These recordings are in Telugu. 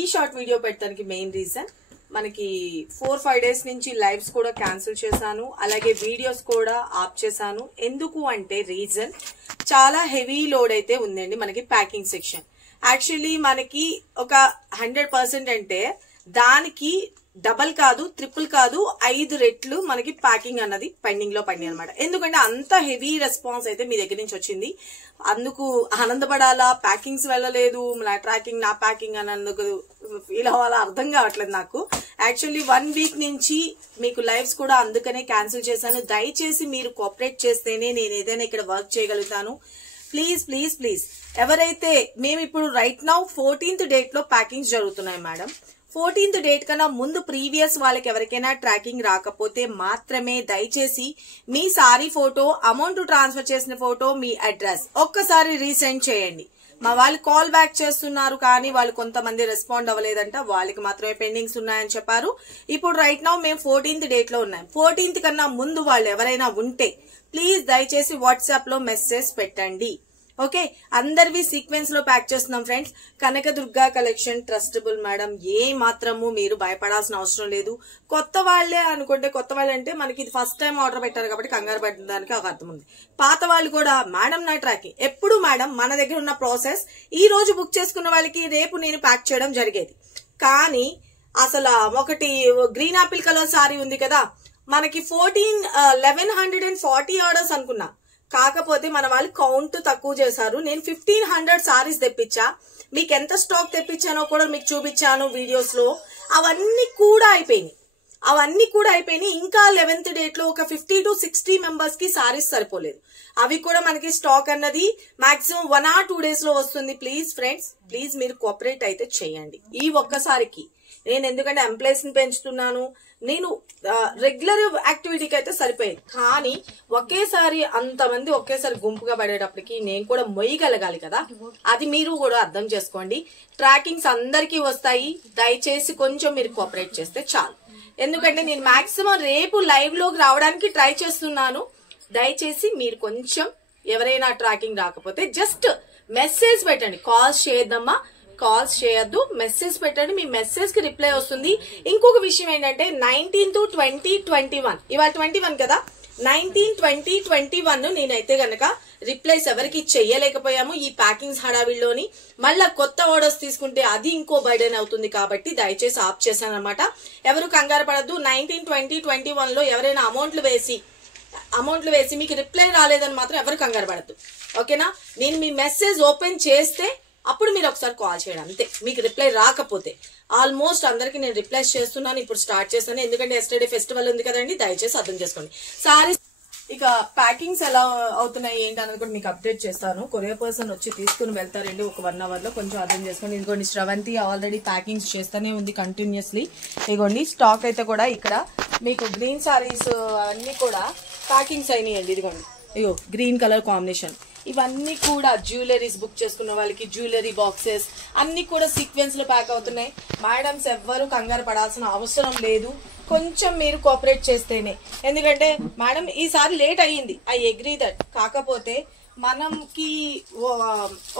ఈ షార్ట్ వీడియో పెట్టడానికి మెయిన్ రీజన్ మనకి 4-5 డేస్ నుంచి లైవ్స్ కూడా క్యాన్సిల్ చేశాను, అలాగే వీడియోస్ కూడా ఆప్ చేశాను. ఎందుకు అంటే రీజన్ చాలా హెవీ లోడ్ అయితే ఉందండి మనకి ప్యాకింగ్ సెక్షన్. యాక్చువల్లీ మనకి ఒక 100% అంటే దానికి డబల్ కాదు, ట్రిపుల్ కాదు, 5 రెట్లు మనకి ప్యాకింగ్ అన్నది పెండింగ్ లో పడింది అనమాట. ఎందుకంటే అంత హెవీ రెస్పాన్స్ అయితే మీ దగ్గర నుంచి వచ్చింది. అందుకు ఆనందపడాలా, ప్యాకింగ్స్ వెళ్ళలేదు, నా ట్రాకింగ్ నా ప్యాకింగ్ అన్నందుకు ఫీల్ అవ్వాలా అర్థం కావట్లేదు నాకు. యాక్చువల్లీ 1 వీక్ నుంచి మీకు లైవ్స్ కూడా అందుకనే క్యాన్సిల్ చేశాను. దయచేసి మీరు కోఆపరేట్ చేస్తేనే నేను ఏదైనా ఇక్కడ వర్క్ చేయగలుగుతాను. ప్లీజ్ ప్లీజ్ ప్లీజ్ ఎవరైతే మేము ఇప్పుడు రైట్ నౌ 14th డేట్ లో ప్యాకింగ్స్ జరుగుతున్నాయి మేడం. 14th డేట్ కన్నా ముందు ప్రీవియస్ వాళ్ళకి ఎవరికైనా ట్రాకింగ్ రాకపోతే మాత్రమే దయచేసి మీ సారీ ఫోటో, అమౌంట్ ట్రాన్స్ఫర్ చేసిన ఫోటో, మీ అడ్రస్ ఒక్కసారి రీసెండ్ చేయండి. మా వాళ్ళు కాల్ బ్యాక్ చేస్తున్నారు కానీ వాళ్ళు కొంతమంది రెస్పాండ్ అవ్వలేదంట, వాళ్ళకి మాత్రమే పెండింగ్స్ ఉన్నాయని చెప్పారు. ఇప్పుడు రైట్ నౌ మేము 14th డేట్ లో ఉన్నాం. 14th కన్నా ముందు వాళ్ళు ఎవరైనా ఉంటే ప్లీజ్ దయచేసి వాట్సాప్ లో మెసేజ్ పెట్టండి. ఓకే, అందరివి సీక్వెన్స్ లో ప్యాక్ చేస్తున్నాం friends. Kanakadurga collection trustable madam, ఏ మాత్రము మీరు భయపడాల్సిన అవసరం లేదు. కొత్త వాళ్లే అనుకుంటే, కొత్త వాళ్ళు అంటే మనకి ఇది ఫస్ట్ టైం ఆర్డర్ పెట్టారు కాబట్టి కంగారు పెట్టడానికి ఒక అర్థం ఉంది. పాత వాళ్ళు కూడా మేడం నా ట్రాకింగ్ ఎప్పుడు మేడం మన దగ్గర ఉన్న ప్రాసెస్ ఈ రోజు బుక్ చేసుకున్న వాళ్ళకి రేపు నేను ప్యాక్ చేయడం జరిగేది. కానీ అసలు ఒకటి గ్రీన్ ఆపిల్ కలర్ సారీ ఉంది కదా, మనకి 1140 ఆర్డర్స్ అనుకున్నా. కాకపోతే మన వాళ్ళు కౌంట్ తక్కువ చేశారు. నేను 1500 సారీస్ తెప్పించా. మీకు ఎంత స్టాక్ తెప్పించానో కూడా మీకు చూపించాను వీడియోస్ లో. అవన్నీ కూడా అయిపోయినాయి. ఇంకా 11th డేట్ లో ఒక 50 to 60 మెంబర్స్ కి సారీస్ సరిపోలేదు. అవి కూడా మనకి స్టాక్ అన్నది మాక్సిమం 1 or 2 డేస్ లో వస్తుంది. ప్లీజ్ ఫ్రెండ్స్, ప్లీజ్ మీరు కోఆపరేట్ అయితే చేయండి. ఈ ఒక్కసారికి నేను ఎందుకంటే ఎంప్లాయీస్ ని పెంచుతున్నాను, నేను రెగ్యులర్ యాక్టివిటీకి అయితే సరిపోయింది. కానీ ఒకేసారి అంతమంది ఒకేసారి గుంపుగా పడేటప్పటికి నేను కూడా మొయ్యగలగాలి కదా, అది మీరు కూడా అర్థం చేసుకోండి. ట్రాకింగ్స్ అందరికీ వస్తాయి. దయచేసి కొంచెం మీరు కోఆపరేట్ చేస్తే చాలు. ఎందుకంటే నేను మాక్సిమం రేపు లైవ్ లోకి రావడానికి ట్రై చేస్తున్నాను. దయచేసి మీరు కొంచెం ఎవరైనా ట్రాకింగ్ రాకపోతే జస్ట్ మెసేజ్ పెట్టండి. కాల్స్ చేయొద్దమ్మా, కాల్స్ చేయొద్దు, మెసేజ్ పెట్టండి. మీ మెసేజ్ కి రిప్లై వస్తుంది. ఇంకొక విషయం ఏంటంటే 19, 20, 21 ఇవాళ 21 కదా, 19, 20, 21 నేనైతే గనక రిప్లైస్ ఎవరికి చెయ్యలేకపోయాము ఈ ప్యాకింగ్స్ హడావిడిలోని. మళ్ళా కొత్త ఆర్డర్స్ తీసుకుంటే అది ఇంకో బర్డెన్ అవుతుంది కాబట్టి దయచేసి ఆఫ్ చేశాను అనమాట. ఎవరు కంగారు పడద్దు. 19, 20, 21 లో ఎవరైనా అమౌంట్లు వేసి మీకు రిప్లై రాలేదని మాత్రం ఎవరు కంగారు పడద్దు. ఓకేనా, నేను మీ మెసేజ్ ఓపెన్ చేస్తే అప్పుడు మీరు ఒకసారి కాల్ చేయండి అంతే. మీకు రిప్లై రాకపోతే ఆల్మోస్ట్ అందరికి నేను రిప్లైస్ చేస్తున్నాను, ఇప్పుడు స్టార్ట్ చేస్తాను. ఎందుకంటే ఎస్టర్డే ఫెస్టివల్ ఉంది కదండి, దయచేసి అర్థం చేసుకోండి. సారీస్ ఇక ప్యాకింగ్స్ ఎలా అవుతున్నాయి ఏంటి అన్నది కూడా మీకు అప్డేట్ చేస్తాను. కొరియర్ పర్సన్ వచ్చి తీసుకుని వెళ్తారండి ఒక 1 hour లో. కొంచెం అర్థం చేసుకోండి. ఇదిగోండి శ్రవంతి ఆల్రెడీ ప్యాకింగ్స్ చేస్తూనే ఉంది కంటిన్యూస్లీ. ఇదిగోండి స్టాక్ అయితే కూడా ఇక్కడ మీకు గ్రీన్ సారీస్ అన్ని కూడా ప్యాకింగ్స్ అయినాయండి. ఇదిగోండి అయ్యో గ్రీన్ కలర్ కాంబినేషన్. ఇవన్నీ కూడా జ్యువెలరీస్ బుక్ చేసుకున్న వాళ్ళకి జ్యువెలరీ బాక్సెస్ అన్ని కూడా సీక్వెన్స్ లో ప్యాక్ అవుతున్నాయి. మేడమ్స్ ఎవ్వరు కంగారు పడాల్సిన అవసరం లేదు. కొంచెం మీరు కోఆపరేట్ చేస్తేనే. ఎందుకంటే మేడం ఈసారి లేట్ అయ్యింది, ఐ అగ్రీ దట్. కాకపోతే మనకి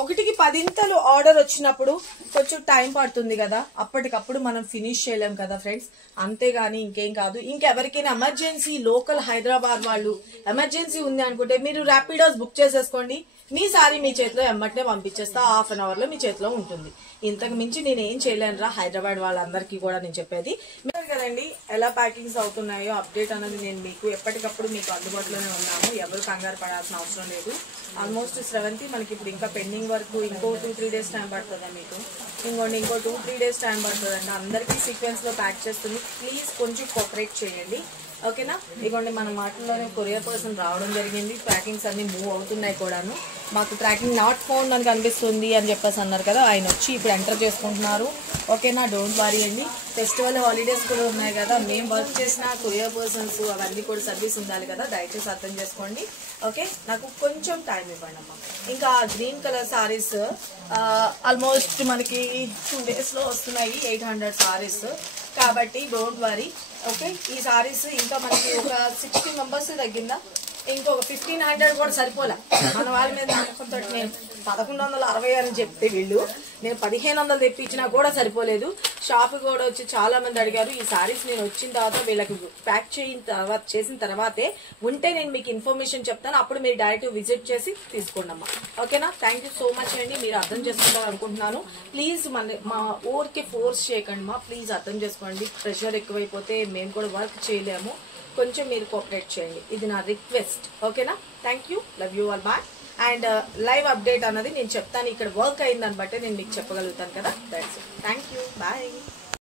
1కి 10 ఆర్డర్ వచ్చినప్పుడు కొంచెం టైం పడుతుంది కదా, అప్పటికప్పుడు మనం ఫినిష్ చేయలేం కదా ఫ్రెండ్స్. అంతేగాని ఇంకేం కాదు. ఇంకెవరికైనా ఎమర్జెన్సీ లోకల్ హైదరాబాద్ వాళ్ళు ఎమర్జెన్సీ ఉంది అనుకుంటే మీరు ర్యాపిడోస్ బుక్ చేసేసుకోండి. మీ సారీ మీ చేతిలో ఎమ్మటనే పంపించేస్తా, హాఫ్ అన్ అవర్ లో మీ చేతిలో ఉంటుంది. ఇంతకు మించి నేను ఏం చేయలేను రా హైదరాబాద్ వాళ్ళందరికీ కూడా నేను చెప్పేది. మీరు కదండి ఎలా ప్యాకింగ్స్ అవుతున్నాయో అప్డేట్ అనేది నేను మీకు ఎప్పటికప్పుడు మీకు అందుబాటులోనే ఉన్నాము. ఎవరు కంగారు పడాల్సిన అవసరం లేదు. ఆల్మోస్ట్ శ్రవంతి మనకి ఇప్పుడు ఇంకా పెండింగ్ వరకు ఇంకో 2-3 డేస్ టైం పడుతుందా మీకు, ఇంకోండి ఇంకో 2-3 డేస్ టైం పడుతుందండి. అందరికీ సీక్వెన్స్ లో ప్యాక్ చేస్తుంది. ప్లీజ్ కొంచెం కోఆపరేట్ చేయండి. ఓకేనా, ఇదిగోండి మన మాటల్లోనే కొరియర్ పర్సన్ రావడం జరిగింది. ప్యాకింగ్స్ అన్ని మూవ్ అవుతున్నాయి కూడాను. మాకు ట్రాకింగ్ నాట్ ఫౌండ్ అని కనిపిస్తుంది అని చెప్పేసి అన్నారు కదా, ఆయన వచ్చి ఇప్పుడు ఎంటర్ చేసుకుంటున్నారు. ఓకేనా, డోంట్ వరీ అండి. ఫెస్టివల్ హాలిడేస్ కూడా ఉన్నాయి కదా, మేము వర్క్ చేసిన కొరియర్ పర్సన్స్ అవన్నీ కూడా సర్వీస్ ఉండాలి కదా, దయచేసి అర్థం చేసుకోండి. ఓకే, నాకు కొంచెం టైం ఇవ్వండి అమ్మా. ఇంకా గ్రీన్ కలర్ సారీస్ ఆల్మోస్ట్ మనకి 2 days లో వస్తున్నాయి 800 సారీస్ కాబట్టి డోంట్ వరీ. ఓకే, ఈ సారీస్ ఇంకా మనకి ఒక 60 మెంబర్స్ తగ్గిందా, ఇంకొక 1500 కూడా సరిపోలే. మన వాళ్ళ మీద నమ్మకంతో నేను 1160 అని చెప్తే వీళ్ళు నేను 1500 తెప్పించినా కూడా సరిపోలేదు. షాప్ కూడా వచ్చి చాలా మంది అడిగారు. ఈ సారీస్ నేను వచ్చిన తర్వాత వీళ్ళకి ప్యాక్ చేసిన తర్వాతే ఉంటే నేను మీకు ఇన్ఫర్మేషన్ చెప్తాను. అప్పుడు మీరు డైరెక్ట్ విజిట్ చేసి తీసుకోండి అమ్మా. ఓకేనా? థ్యాంక్ యూ సో మచ్ అండి. మీరు అర్థం చేసుకుంటారు అనుకుంటున్నాను. ప్లీజ్ మా ఊరికి ఫోర్స్ చేయకండి మా, ప్లీజ్ అర్థం చేసుకోండి. ప్రెషర్ ఎక్కువైపోతే మేము కూడా వర్క్ చేయలేము. కొంచెం మీరు కోఆపరేట్ చేయండి, ఇది నా రిక్వెస్ట్. ఓకేనా? Thank you, love you all, bye. And live update అన్నది నేను చెప్తాను. ఇక్కడ వర్క్ అయిందని బట్టే నేను మీకు చెప్పగలుగుతాను కదా. That's it. Thank you, bye.